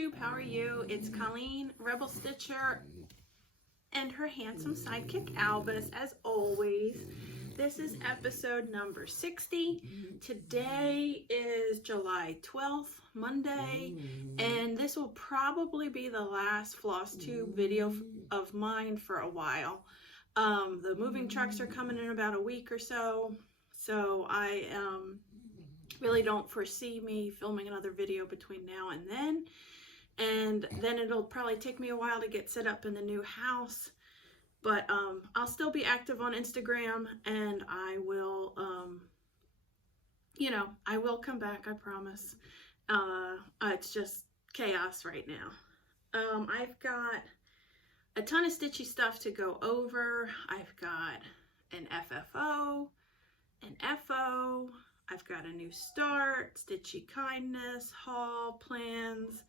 FlossTube, how are you? It's Colleen, Rebel Stitcher, and her handsome sidekick Albus, as always. This is episode number 60. Today is July 12th, Monday, and this will probably be the last FlossTube video of mine for a while. The moving trucks are coming in about a week or so, so I really don't foresee me filming another video between now and then it'll probably take me a while to get set up in the new house, but I'll still be active on Instagram, and I will I will come back, I promise. It's just chaos right now. I've got a ton of stitchy stuff to go over. I've got an FFO, an FO, I've got a new start, Stitchy Kindness, haul, plans,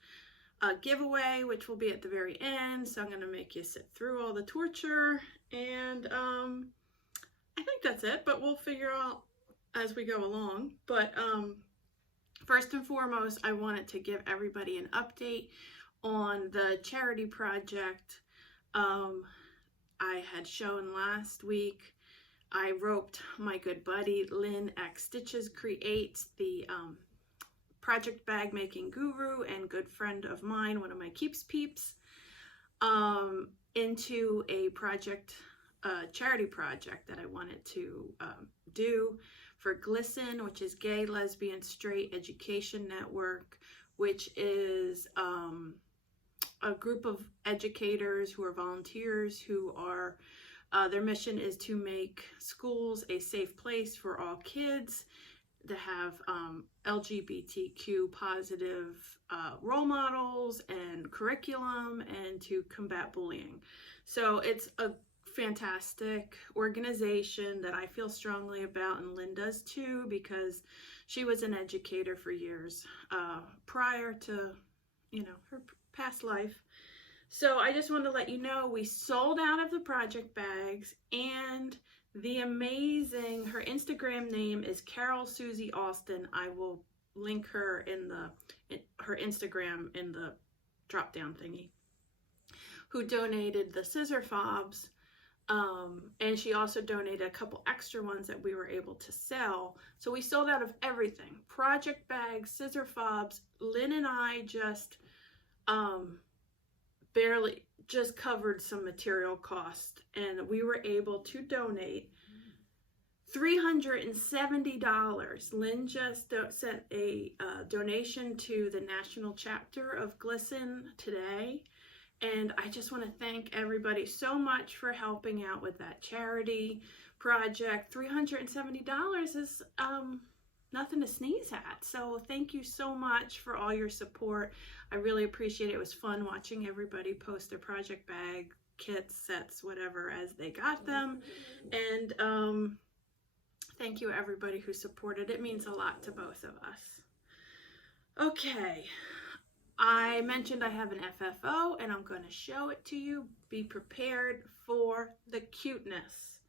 a giveaway, which will be at the very end, so I'm going to make you sit through all the torture, and I think that's it, but we'll figure out as we go along. But first and foremost, I wanted to give everybody an update on the charity project I had shown last week. I roped my good buddy Lynn X Stitches Creates, the project bag making guru and good friend of mine, one of my keeps peeps, into a project, charity project that I wanted to do for GLSEN, which is Gay, Lesbian, Straight Education Network, which is a group of educators who are volunteers who are their mission is to make schools a safe place for all kids, to have LGBTQ positive role models and curriculum, and to combat bullying. So it's a fantastic organization that I feel strongly about, and Lynn does too, because she was an educator for years prior to, her past life. So I just wanted to let you know we sold out of the project bags, and the amazing, her Instagram name is Carol Susie Austin. I will link her in her Instagram in the drop down thingy, who donated the scissor fobs, and she also donated a couple extra ones that we were able to sell. So we sold out of everything: project bags, scissor fobs. Lynn and I just barely just covered some material cost, and we were able to donate $370. Lynn just sent a donation to the national chapter of GLSEN today, and I just want to thank everybody so much for helping out with that charity project. $370 is nothing to sneeze at. So thank you so much for all your support. I really appreciate it. It was fun watching everybody post their project bag, kits, sets, whatever, as they got them. And thank you everybody who supported. It means a lot to both of us. Okay, I mentioned I have an FFO, and I'm going to show it to you. Be prepared for the cuteness.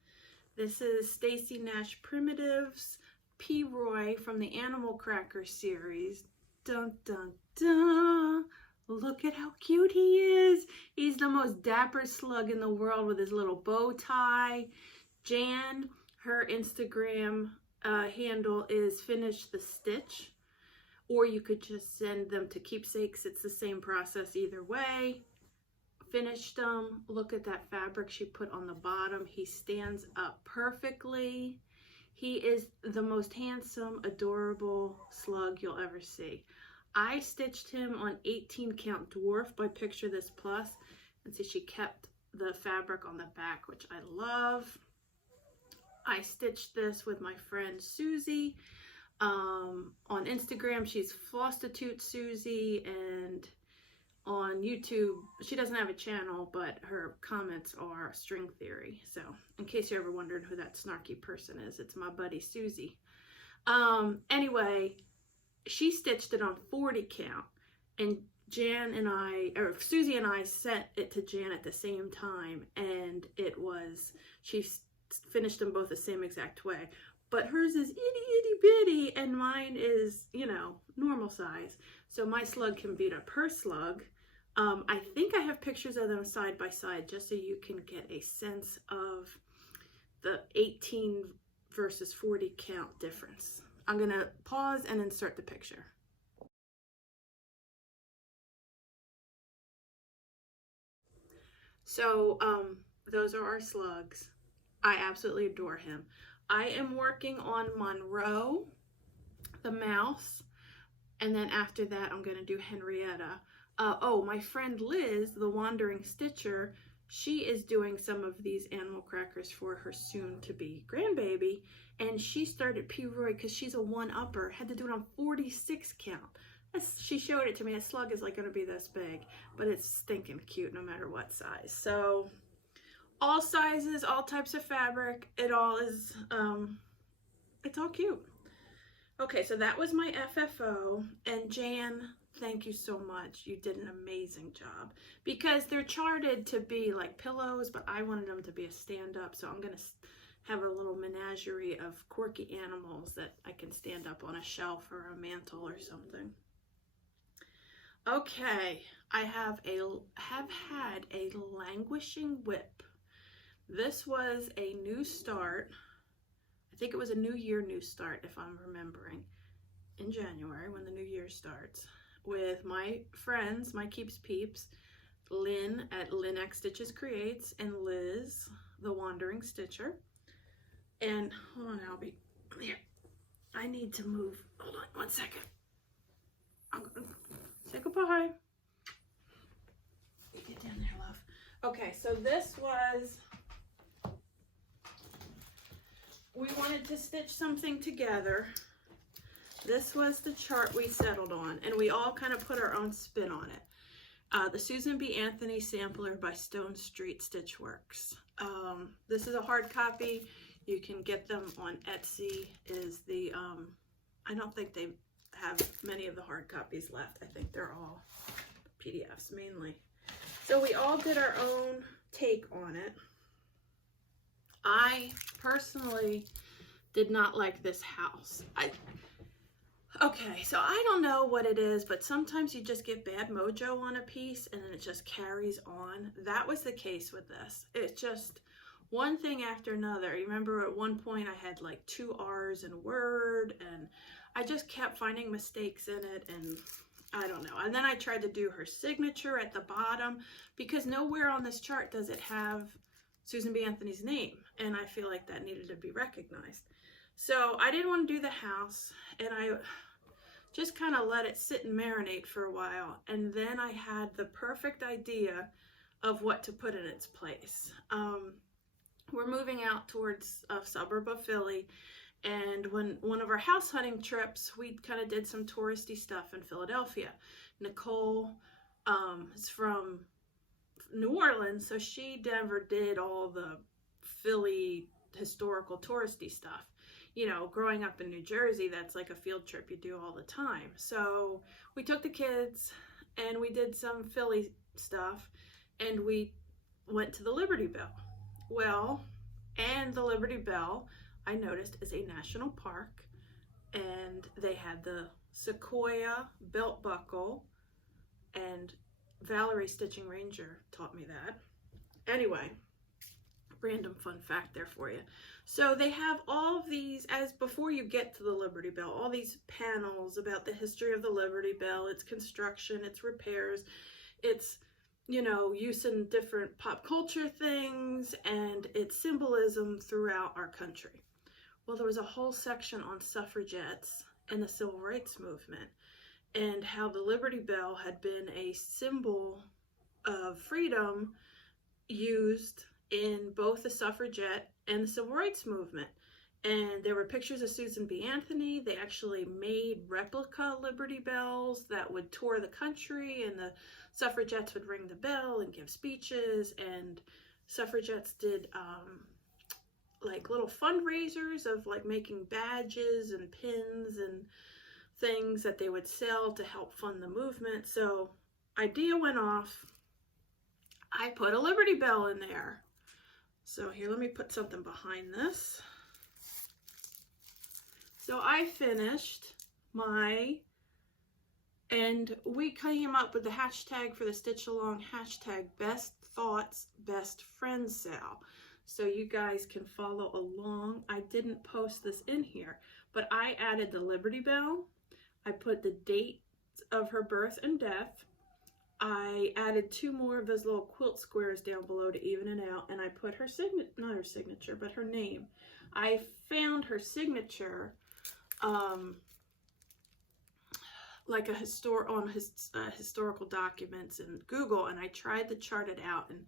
This is Stacy Nash Primitives P. Roy from the Animal Cracker series. Dun dun dun! Look at how cute he is. He's the most dapper slug in the world with his little bow tie. Jan, her Instagram handle is Finish the Stitch, or you could just send them to Keepsakes. It's the same process either way. Finished them. Look at that fabric she put on the bottom. He stands up perfectly. He is the most handsome, adorable slug you'll ever see. I stitched him on 18 count dwarf by Picture This Plus, and see, she kept the fabric on the back, which I love. I stitched this with my friend Susie. On Instagram, she's FlossTube Susie, and on YouTube, she doesn't have a channel, but her comments are String Theory. So in case you're ever wondering who that snarky person is, it's my buddy Susie. Anyway, she stitched it on 40 count, and Susie and I sent it to Jan at the same time, and she finished them both the same exact way. but hers is itty bitty and mine is, you know, normal size. So my slug can beat up her slug. I think I have pictures of them side by side just so you can get a sense of the 18 versus 40 count difference. I'm gonna pause and insert the picture. So those are our slugs. I absolutely adore him. I am working on Monroe, the mouse, and then after that I'm going to do Henrietta. Oh, my friend Liz, the wandering stitcher, she is doing some of these animal crackers for her soon-to-be grandbaby, and she started P-Roy because she's a one-upper, had to do it on 46 count. She showed it to me. A slug is like going to be this big, but it's stinking cute no matter what size. So all sizes, all types of fabric, it all is, it's all cute. Okay, so that was my FFO, and Jan, thank you so much. You did an amazing job because they're charted to be like pillows, but I wanted them to be a stand-up, so I'm going to have a little menagerie of quirky animals that I can stand up on a shelf or a mantle or something. Okay, I have had a languishing whip. This was a new start. I think it was a New Year new start, if I'm remembering, in January when the new year starts, with my friends, my Keeps Peeps, Lynn at Lynn X Stitches Creates, and Liz, the Wandering Stitcher. And hold on, Albie. Here, I need to move. Hold on, 1 second. I'm gonna say goodbye. Get down there, love. Okay, so this was, we wanted to stitch something together. This was the chart we settled on, and we all kind of put our own spin on it. The Susan B. Anthony Sampler by Stone Street Stitchworks. This is a hard copy. You can get them on Etsy. Is the, I don't think they have many of the hard copies left. I think they're all PDFs mainly. So we all did our own take on it. I personally did not like this house. Okay, so I don't know what it is, but sometimes you just get bad mojo on a piece and then it just carries on. That was the case with this. It's just one thing after another. You remember at one point I had like 2 R's in Word, and I just kept finding mistakes in it, and I don't know. And then I tried to do her signature at the bottom because nowhere on this chart does it have Susan B. Anthony's name, and I feel like that needed to be recognized. So I didn't want to do the house, and I just kind of let it sit and marinate for a while, and then I had the perfect idea of what to put in its place. We're moving out towards a suburb of Philly, and when one of our house hunting trips, we kind of did some touristy stuff in Philadelphia. Nicole is from New Orleans, so she never did all the Philly historical touristy stuff. You know, growing up in New Jersey, that's like a field trip you do all the time. So we took the kids and we did some Philly stuff, and we went to the Liberty Bell. Well, and the Liberty Bell, I noticed, is a national park, and they had the Sequoia belt buckle, and Valerie Stitching Ranger taught me that. Anyway, random fun fact there for you. So they have all of these, as before you get to the Liberty Bell, all these panels about the history of the Liberty Bell, its construction, its repairs, its, you know, use in different pop culture things, and its symbolism throughout our country. Well, there was a whole section on suffragettes and the civil rights movement, and how the Liberty Bell had been a symbol of freedom used in both the suffragette and the civil rights movement. And there were pictures of Susan B. Anthony. They actually made replica Liberty Bells that would tour the country, and the suffragettes would ring the bell and give speeches, and suffragettes did like little fundraisers of like making badges and pins and things that they would sell to help fund the movement. So idea went off. I put a Liberty Bell in there. So here, let me put something behind this. So I finished my, and we came up with the hashtag for the Stitch Along, hashtag Best Thoughts, Best Friends Sale. So you guys can follow along. I didn't post this in here, but I added the Liberty Bell. I put the date of her birth and death. I added 2 more of those little quilt squares down below to even it out, and I put her not her signature, but her name. I found her signature like a historical documents in Google, and I tried to chart it out, and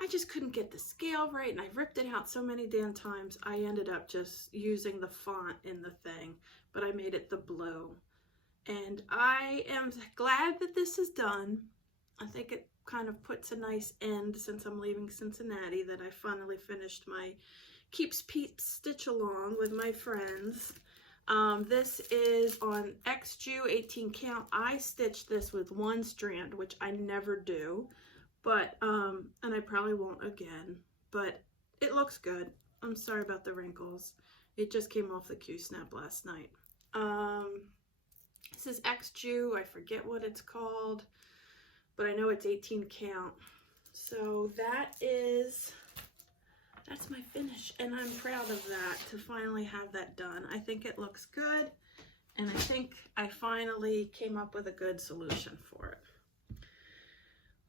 I just couldn't get the scale right, and I ripped it out so many damn times. I ended up just using the font in the thing, but I made it the blue. And I am glad that this is done. I think it kind of puts a nice end, since I'm leaving Cincinnati, that I finally finished my Keeps Peeps Stitch Along with my friends. This is on XJU 18 count. I stitched this with 1 strand, which I never do, but and I probably won't again, but it looks good. I'm sorry about the wrinkles. It just came off the Q-snap last night. This is XJU. I forget what it's called, but I know it's 18 count. So that's my finish, and I'm proud of that, to finally have that done. I think it looks good, and I think I finally came up with a good solution for it.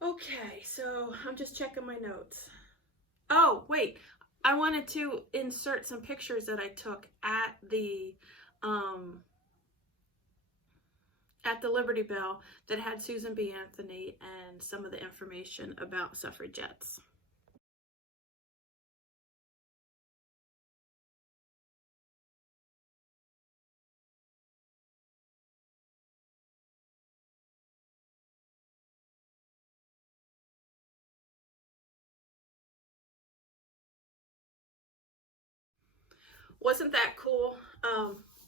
Okay, so I'm just checking my notes. Oh, wait, I wanted to insert some pictures that I took at the Liberty Bell that had Susan B. Anthony and some of the information about suffragettes. Wasn't that cool?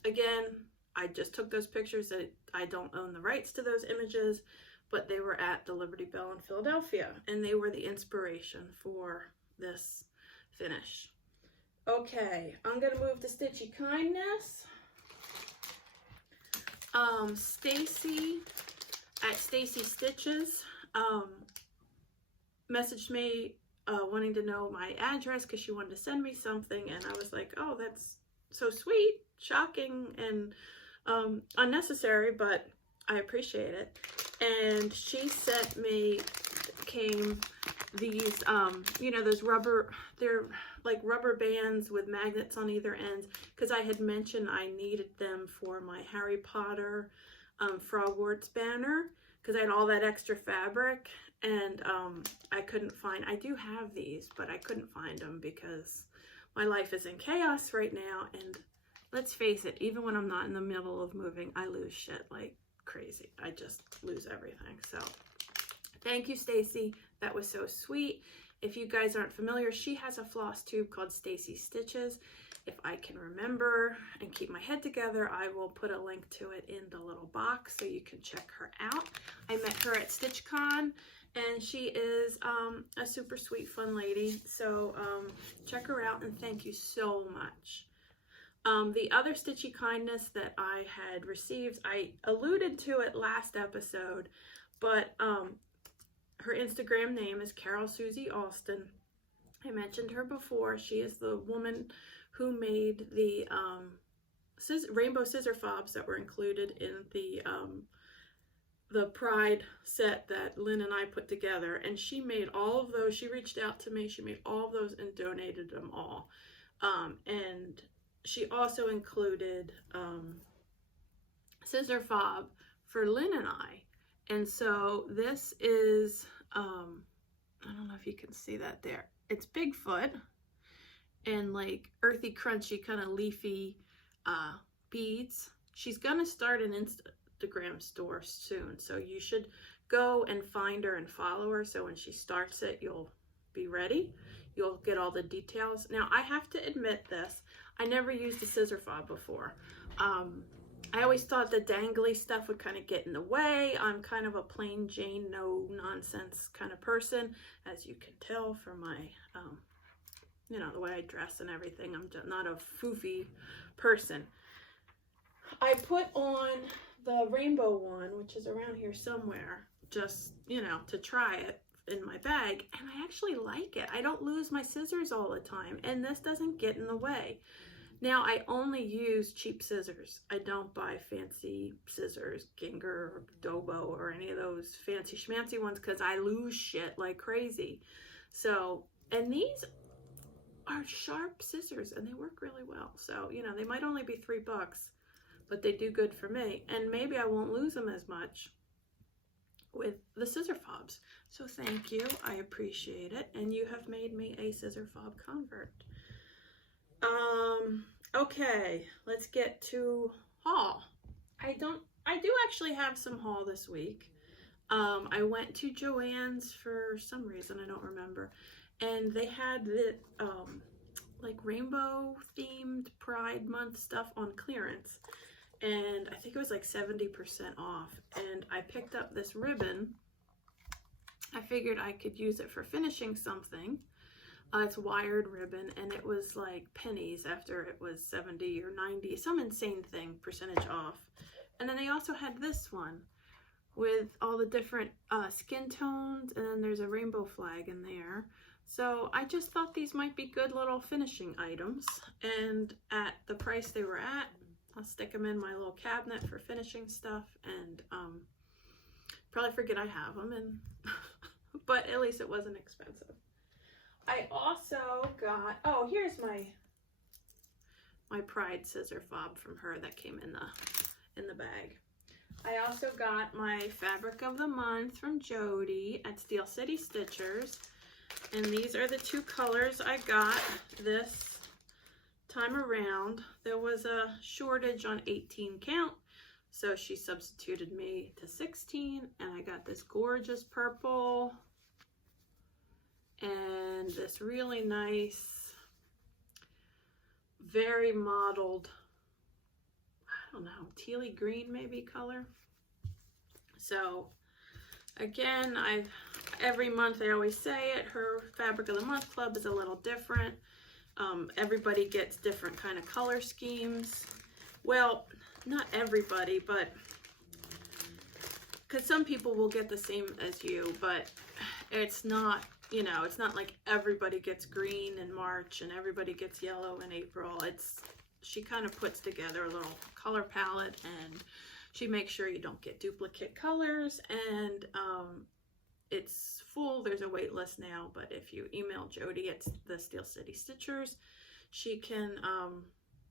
Again, I just took those pictures. I don't own the rights to those images, but they were at the Liberty Bell in Philadelphia, and they were the inspiration for this finish. Okay, I'm gonna move to Stitchy Kindness. Stacy at Stacy Stitches messaged me wanting to know my address because she wanted to send me something, and I was like, oh, that's so sweet, shocking, and unnecessary, but I appreciate it. And she sent me, these, you know, those they're like rubber bands with magnets on either ends, because I had mentioned I needed them for my Harry Potter Frogwarts banner, because I had all that extra fabric, and I couldn't find, I do have these, but I couldn't find them because my life is in chaos right now, and let's face it, even when I'm not in the middle of moving, I lose shit like crazy. I just lose everything. So thank you, Stacy. That was so sweet. If you guys aren't familiar, she has a floss tube called Stacy Stitches. If I can remember and keep my head together, I will put a link to it in the little box so you can check her out. I met her at StitchCon, and she is a super sweet, fun lady. So check her out, and thank you so much. The other Stitchy Kindness that I had received, I alluded to it last episode, but her Instagram name is Carol Susie Alston. I mentioned her before. She is the woman who made the rainbow scissor fobs that were included in the Pride set that Lynn and I put together. And she made all of those. She reached out to me. She made all of those and donated them all. And she also included scissor fob for Lynn and I. And so this is, I don't know if you can see that there. It's Bigfoot and like earthy, crunchy, kind of leafy beads. She's gonna start an Instagram store soon, so you should go and find her and follow her, so when she starts it, you'll be ready. You'll get all the details. Now, I have to admit this, I never used a scissor fob before. I always thought the dangly stuff would kind of get in the way. I'm kind of a plain Jane, no nonsense kind of person, as you can tell from my, you know, the way I dress and everything. I'm just not a foofy person. I put on the rainbow one, which is around here somewhere, just, you know, to try it in my bag, and I actually like it. I don't lose my scissors all the time, and this doesn't get in the way. Now, I only use cheap scissors. I don't buy fancy scissors, Ginger or Dobo or any of those fancy schmancy ones, because I lose shit like crazy. So, and these are sharp scissors and they work really well. So, you know, they might only be $3, but they do good for me. And maybe I won't lose them as much with the scissor fobs. So thank you, I appreciate it. And you have made me a scissor fob convert. Okay, let's get to haul. I do actually have some haul this week. I went to Joann's for some reason, I don't remember, and they had the like rainbow themed Pride Month stuff on clearance, and I think it was like 70% off, and I picked up this ribbon. I figured I could use it for finishing something. It's wired ribbon, and it was like pennies after it was 70 or 90, some insane thing, percentage off. And then they also had this one with all the different skin tones, and then there's a rainbow flag in there. So I just thought these might be good little finishing items, and at the price they were at, I'll stick them in my little cabinet for finishing stuff, and probably forget I have them, and but at least it wasn't expensive. I also got, oh, here's my Pride scissor fob from her that came in the bag. I also got my fabric of the month from Jody at Steel City Stitchers, and these are the two colors I got this time around. There was a shortage on 18 count, so she substituted me to 16, and I got this gorgeous purple and this really nice, very mottled, I don't know, tealy green maybe color. So again, every month I always say it, her Fabric of the Month Club is a little different. Everybody gets different kind of color schemes. Well, not everybody, but because some people will get the same as you, but it's not, you know, it's not like everybody gets green in March and everybody gets yellow in April. She kind of puts together a little color palette, and she makes sure you don't get duplicate colors, and it's full. There's a wait list now, but if you email Jody at the Steel City Stitchers, she can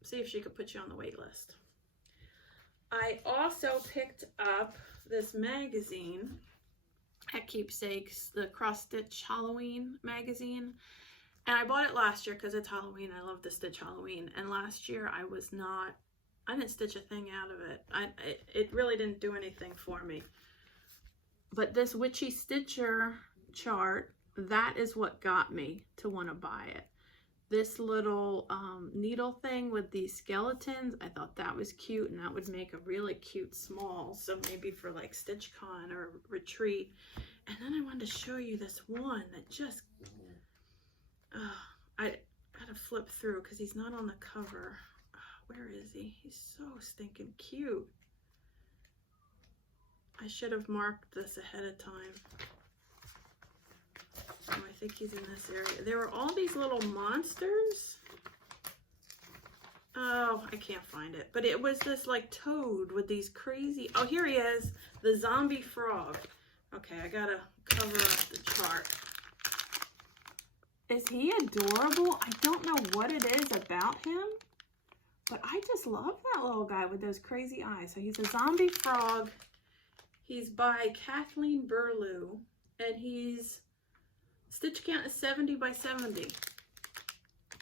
see if she could put you on the wait list. I also picked up this magazine at Keepsakes, the Cross Stitch Halloween magazine, and I bought it last year because it's Halloween. I love to stitch Halloween, and last year I didn't stitch a thing out of it. It really didn't do anything for me. But this Witchy Stitcher chart, that is what got me to want to buy it. This little needle thing with these skeletons, I thought that was cute, and that would make a really cute small, so maybe for like StitchCon or retreat. And then I wanted to show you this one that just, I gotta flip through because he's not on the cover. Where is he? He's so stinking cute. I should have marked this ahead of time. Oh, I think he's in this area. There were all these little monsters. Oh, I can't find it. But it was this like toad with these crazy, oh, here he is, the zombie frog. Okay, I gotta cover up the chart. Is he adorable? I don't know what it is about him, but I just love that little guy with those crazy eyes. So he's a zombie frog. He's by Kathleen Burlew, and he's stitch count is 70 by 70.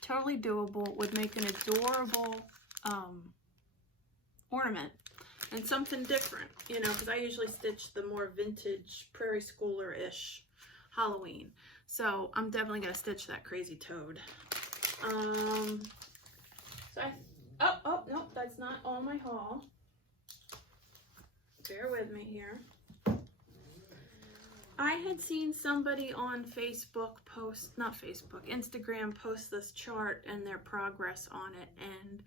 Totally doable, would make an adorable ornament and something different, you know, because I usually stitch the more vintage prairie schooler-ish Halloween. So I'm definitely going to stitch that crazy toad. Oh, no, that's not all my haul. Bear with me here. I had seen somebody on Facebook post, not Facebook, Instagram post this chart and their progress on it, and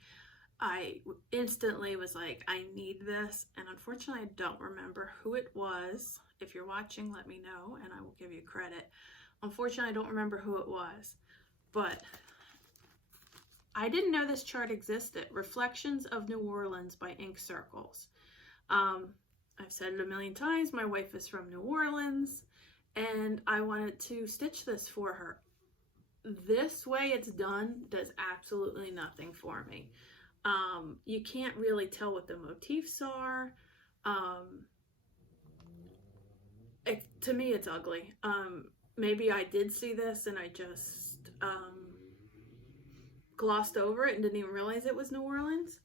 I instantly was like, I need this. And unfortunately, I don't remember who it was. If you're watching, let me know and I will give you credit. Unfortunately, I don't remember who it was, but I didn't know this chart existed. Reflections of New Orleans by Ink Circles. I've said it a million times, my wife is from New Orleans, and I wanted to stitch this for her. This way it's done does absolutely nothing for me. You can't really tell what the motifs are. To me, it's ugly. Maybe I did see this and I just glossed over it and didn't even realize it was New Orleans.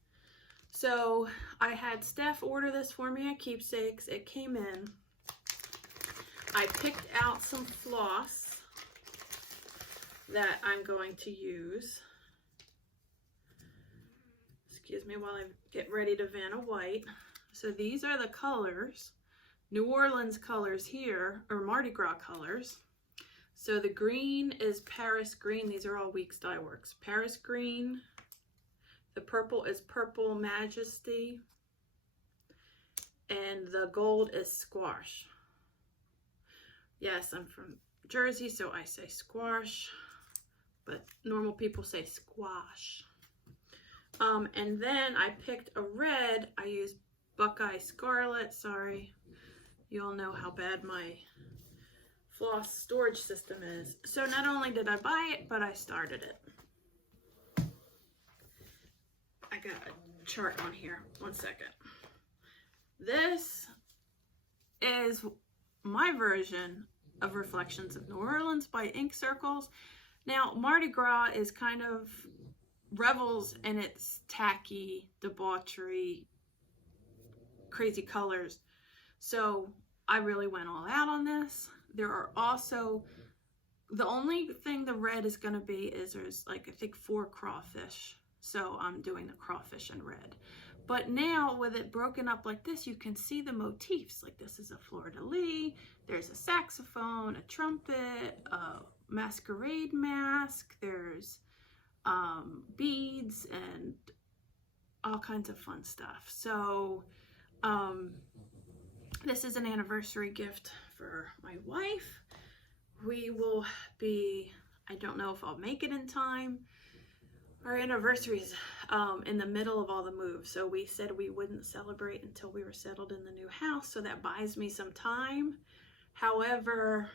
So I had Steph order this for me at Keepsakes. It came in. I picked out some floss that I'm going to use. Excuse me while I get ready to Vanna White. So these are the colors, New Orleans colors here, or Mardi Gras colors. So the green is Paris green. These are all Weeks Dye Works. Paris green. The purple is Purple Majesty. And the gold is Squash. Yes, I'm from Jersey, so I say squash, but normal people say squash. And then I picked a red. I used Buckeye Scarlet. Sorry, you all know how bad my floss storage system is. So not only did I buy it, but I started it. I got a chart on here. One second. This is my version of Reflections of New Orleans by Ink Circles. Now, Mardi Gras is kind of revels in its tacky, debauchery, crazy colors. So I really went all out on this. There are also, the only thing the red is going to be is there's like, I think 4 crawfish. So I'm doing the crawfish in red. But now with it broken up like this, you can see the motifs. Like this is a fleur-de-lis, there's a saxophone, a trumpet, a masquerade mask, there's beads and all kinds of fun stuff. So this is an anniversary gift for my wife. We will be, I don't know if I'll make it in time. Our anniversary is in the middle of all the moves, so we said we wouldn't celebrate until we were settled in the new house, so that buys me some time. However,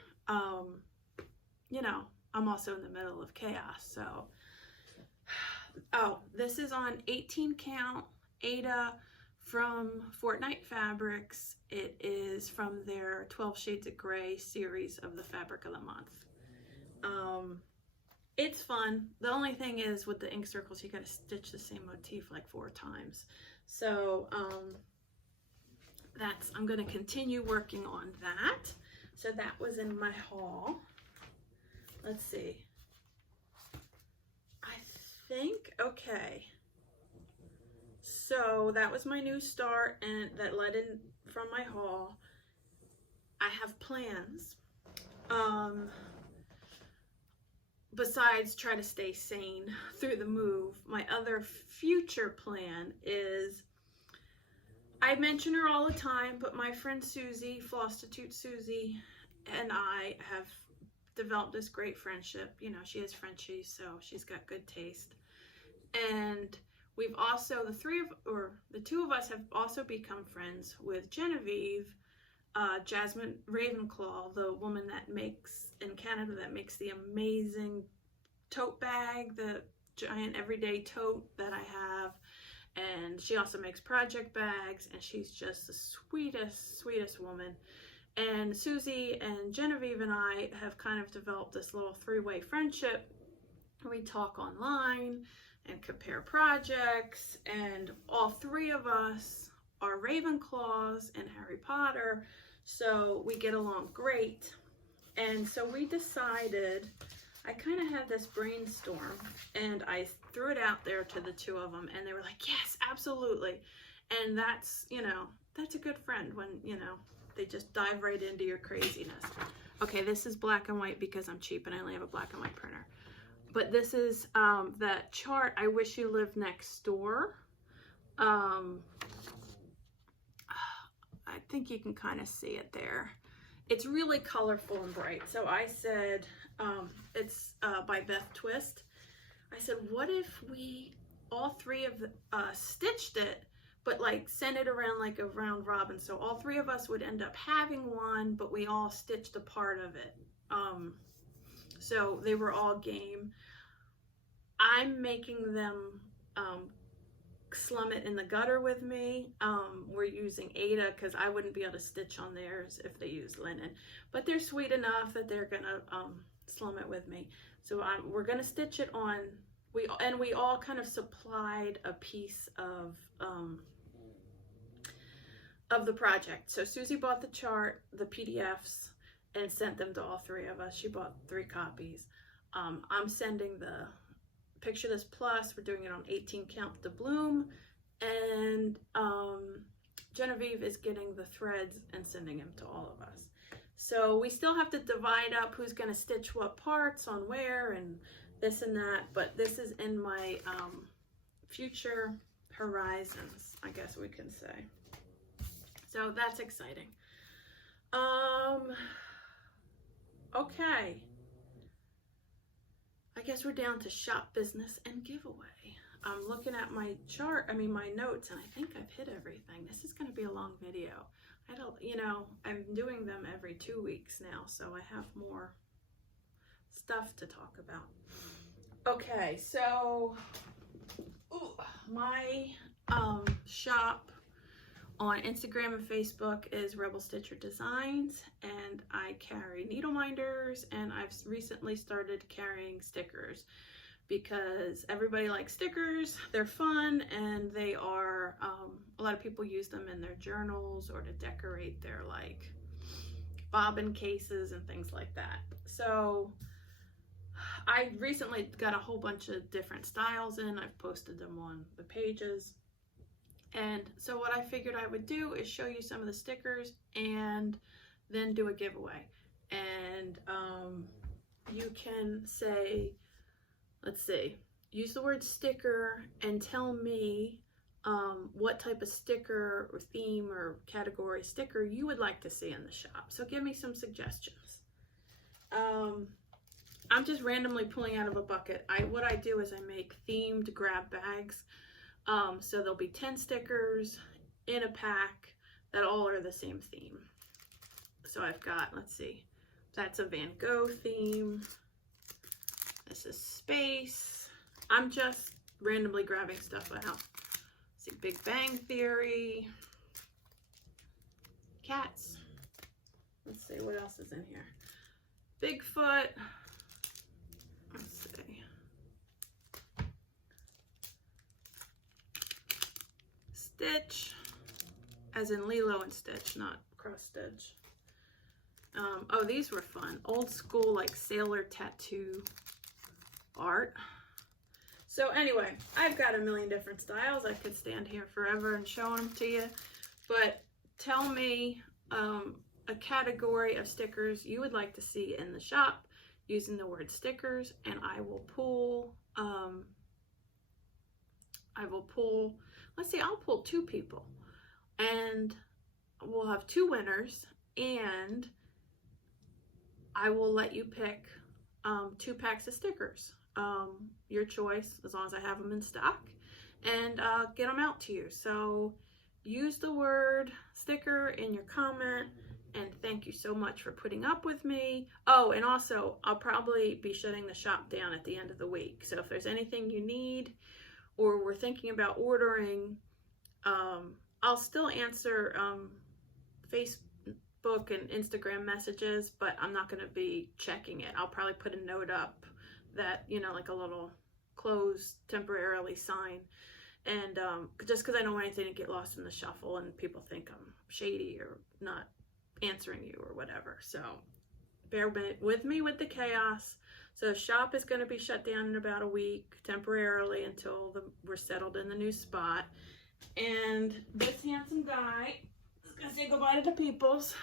you know, I'm also in the middle of chaos, so. Oh, this is on 18 count Ada from Fortnite Fabrics. It is from their 12 Shades of Grey series of the Fabric of the Month. It's fun. The only thing is with the ink circles, you got to stitch the same motif like 4 times. So I'm going to continue working on that. So that was in my haul. Let's see. I think, okay. So that was my new start and that led in from my haul. I have plans. Besides try to stay sane through the move, my other future plan is, I mention her all the time, but my friend Susie, FlossTube Susie, and I have developed this great friendship. You know, she is Frenchie, so she's got good taste. And we've also, the two of us have also become friends with Genevieve, Jasmine Ravenclaw, the woman that makes, in Canada, that makes the amazing tote bag, the giant everyday tote that I have. And she also makes project bags, and she's just the sweetest woman. And Susie and Genevieve and I have kind of developed this little 3-way friendship. We talk online and compare projects, and all 3 of us are Ravenclaws and Harry Potter, so we get along great. And so we decided, I kind of had this brainstorm, and I threw it out there to the 2 of them, and they were like, yes, absolutely. And that's, you know, that's a good friend when, you know, they just dive right into your craziness. Okay, this is black and white because I'm cheap and I only have a black and white printer. But this is that chart, I Wish You Lived Next Door. I think you can kind of see it there. It's really colorful and bright. So I said, it's by Beth Twist. I said, what if we all three of stitched it, but like sent it around like a round robin, so all three of us would end up having one, but we all stitched a part of it. So they were all game. I'm making them slum it in the gutter with me. We're using Ada because I wouldn't be able to stitch on theirs if they used linen, but they're sweet enough that they're gonna slum it with me. So we're gonna stitch it on. We all kind of supplied a piece of the project. So Susie bought the chart, the PDFs, and sent them to all three of us. She bought 3 copies. I'm sending the Picture This Plus. We're doing it on 18 count to bloom, and Genevieve is getting the threads and sending them to all of us. So we still have to divide up who's going to stitch what parts on where and this and that, but this is in my future horizons, I guess we can say. So that's exciting. Okay. I guess we're down to shop business and giveaway. I'm looking at my chart, my notes, and I think I've hit everything. This is going to be a long video. I'm doing them every 2 weeks now, so I have more stuff to talk about. Okay, so my shop on Instagram and Facebook is Rebel Stitcher Designs, and I carry needle minders, and I've recently started carrying stickers because everybody likes stickers. They're fun, and they are, a lot of people use them in their journals or to decorate their like bobbin cases and things like that. So I recently got a whole bunch of different styles in. I've posted them on the pages. And so what I figured I would do is show you some of the stickers and then do a giveaway. And you can say, let's see, use the word sticker and tell me what type of sticker or theme or category sticker you would like to see in the shop. So give me some suggestions. I'm just randomly pulling out of a bucket. What I do is I make themed grab bags. So there'll be 10 stickers in a pack that all are the same theme. So I've got, let's see, that's a Van Gogh theme. This is space. I'm just randomly grabbing stuff out. See, Big Bang Theory, cats. Let's see, what else is in here? Bigfoot. Let's see. Stitch, as in Lilo and Stitch, not cross stitch. Oh, these were fun. Old school, like sailor tattoo art. So anyway, I've got a million different styles. I could stand here forever and show them to you. But tell me a category of stickers you would like to see in the shop using the word stickers, and I will pull, let's see, I'll pull 2 people, and we'll have 2 winners, and I will let you pick 2 packs of stickers, your choice, as long as I have them in stock, and get them out to you. So use the word sticker in your comment, and thank you so much for putting up with me. Oh, and also, I'll probably be shutting the shop down at the end of the week. So if there's anything you need or we're thinking about ordering, I'll still answer Facebook and Instagram messages, but I'm not going to be checking it. I'll probably put a note up that, like a little closed temporarily sign. And just because I don't want anything to get lost in the shuffle and people think I'm shady or not answering you or whatever. So bear with me with the chaos. So the shop is going to be shut down in about a week temporarily until we're settled in the new spot. And this handsome guy is going to say goodbye to the peoples.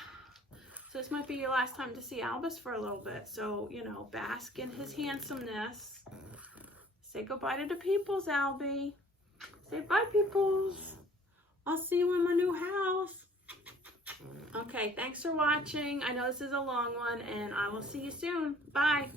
So this might be your last time to see Albus for a little bit. So, bask in his handsomeness. Say goodbye to the peoples, Albie. Say bye, peoples. I'll see you in my new house. Okay, thanks for watching. I know this is a long one, and I will see you soon. Bye.